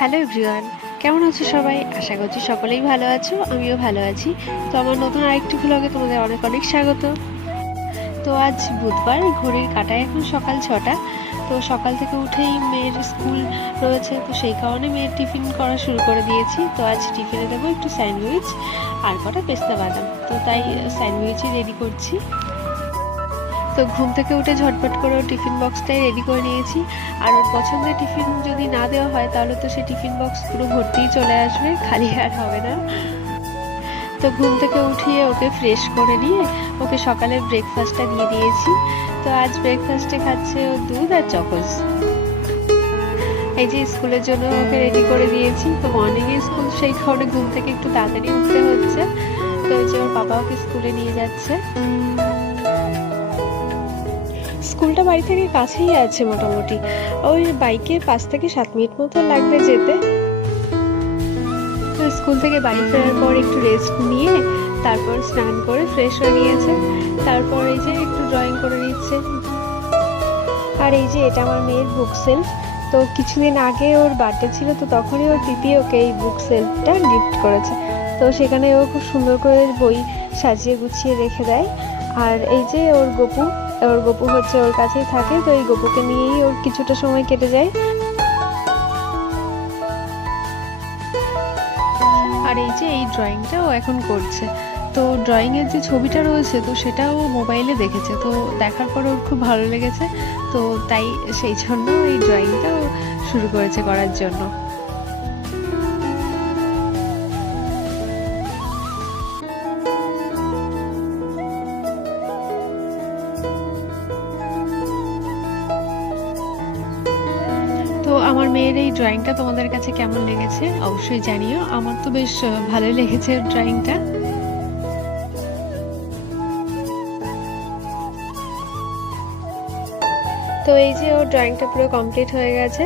Hello everyone, কেমন আছো সবাই? আশা করছি সকলেই ভালো আছো, আমিও ভালো আছি। তো আমার নতুন আরেকটি ভ্লগে তোমাদের অনেক অনেক স্বাগত। তো আজ বুধবার, ঘড়ির কাটায় এখন সকাল ছটা। তো সকাল থেকে উঠেই মেয়ের স্কুল রয়েছে, তো সেই কারণে মেয়ের টিফিন করা শুরু করে দিয়েছি। তো আজ টিফিনে দেবো একটু স্যান্ডউইচ আর কটা পেস্তা বাদাম। তো তাই স্যান্ডউইচই রেডি করছি। তো ঘুম থেকে উঠে ঝটপট করে টিফিন বক্সটাই রেডি করে নিয়েছি। আর ওর পছন্দের টিফিন যদি না দেওয়া হয়, তাহলে তো সে টিফিন বক্স পুরো ভর্তিই চলে আসবে, খালি আর হবে না। তো ঘুম থেকে উঠিয়ে ওকে ফ্রেশ করে নিয়ে ওকে সকালের ব্রেকফাস্টটা দিয়ে দিয়েছি। তো আজ ব্রেকফাস্টে খাচ্ছে ও দুধ আর চকোস। এই যে স্কুলের জন্য ওকে রেডি করে দিয়েছি, তো মর্নিংয়ে স্কুল সেই কারণে ঘুম থেকে একটু তাড়াতাড়ি উঠতে হচ্ছে। তো যে ওর বাবা ওকে স্কুলে নিয়ে যাচ্ছে। স্কুলটা বাড়ি থেকে কাছেই আছে মোটামুটি। ওই বাইকে পাঁচ থেকে সাত মিনিট মতো লাগবে যেতে। তো স্কুল থেকে বাড়ি ফেরার পর একটু রেস্ট নিয়ে তারপর স্নান করে ফ্রেশ হয়ে নিয়েছে। তারপর এই যে একটু ড্রয়িং করে নিচ্ছে। আর এই যে এটা আমার মেয়ের বুক সেলফ তো কিছুদিন আগে ওর বার্থডে ছিল, তো তখনই ওর দিদি ওকে এই বুক সেলফটা গিফট করেছে। তো সেখানে ও খুব সুন্দর করে বই সাজিয়ে গুছিয়ে রেখে দেয়। আর এই যে ওর গপু ওর গপু হচ্ছে ওর কাছেই থাকে, তো এই গপুকে নিয়েই ওর কিছুটা সময় কেটে যায়। আর এই যে এই ড্রয়িংটা ও এখন করছে। তো ড্রয়িংয়ের যে ছবিটা রয়েছে, তো সেটাও মোবাইলে দেখেছে। তো দেখার পর ওর খুব ভালো লেগেছে। তো তাই সেই জন্য এই ড্রয়িংটাও শুরু করেছে করার জন্য। আমার মেয়ের এই ড্রয়িংটা তোমাদের কাছে কেমন লেগেছে? অবশ্যই জানিও। আমার তো বেশ ভালো ভালোই লেগেছে ড্রয়িংটা তো এই যে ও ড্রয়িংটা পুরো কমপ্লিট হয়ে গেছে।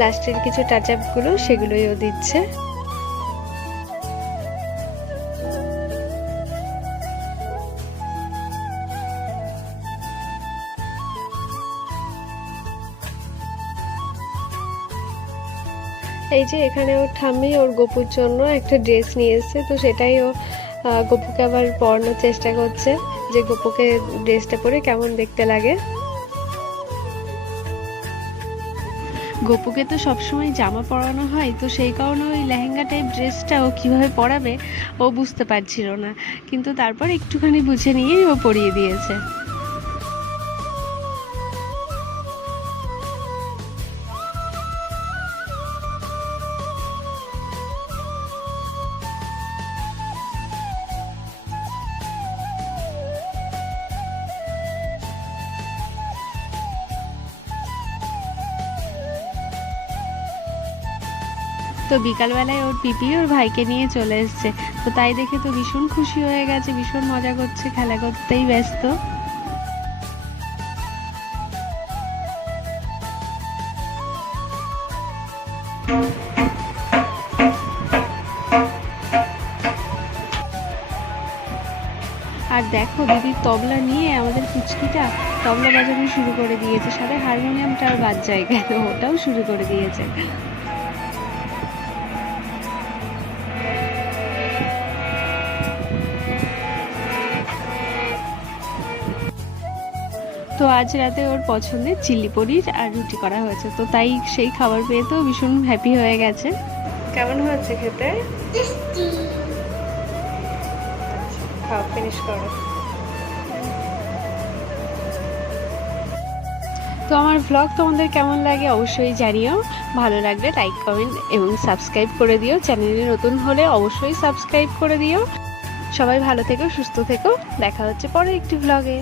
লাস্টের কিছু টাচ আপগুলো সেগুলোই ও দিচ্ছে। এই যে এখানে ওর ঠাম্মি ওর গপুর জন্য একটা ড্রেস নিয়ে এসেছে, তো সেটাই ও গপুকে আবার পরানোর চেষ্টা করছে যে গপুকে ড্রেসটা পরে কেমন দেখতে লাগে। গপুকে তো সবসময় জামা পরানো হয়, তো সেই কারণে ওই লেহেঙ্গা টাইপ ড্রেসটা ও কীভাবে পরাবে ও বুঝতে পারছিল না। কিন্তু তারপর একটুখানি বুঝে নিয়েই ও পরিয়ে দিয়েছে। তো বিকালবেলায় ওর পিপি, ওর ভাইকে নিয়ে চলে এসছে। তো তাই দেখে তো ভীষণ খুশি হয়ে গেছে, ভীষণ মজা করছে, খেলা করতেই ব্যস্ত। আর দেখো দিদির তবলা নিয়ে আমাদের পুচকিটা তবলা বাজানো শুরু করে দিয়েছে, সাথে হারমোনিয়ামটা আর বাদ জায়গায় ওটাও শুরু করে দিয়েছে। তো আজ রাতে ওর পছন্দের চিলি পনির আর রুটি করা হয়েছে। তো তাই সেই খাবার পেয়ে তো ভীষণ হ্যাপি হয়ে গেছে। কেমন হয়েছে খেতে? খাওয়া ফিনিশ করো। তো আমার ভ্লগ তোমাদের কেমন লাগে অবশ্যই জানিও। ভালো লাগলে লাইক কমেন্ট এবং সাবস্ক্রাইব করে দিও। চ্যানেলে নতুন হলে অবশ্যই সাবস্ক্রাইব করে দিও। সবাই ভালো থেকো সুস্থ থেকো। দেখা হচ্ছে পরের একটি ভ্লগে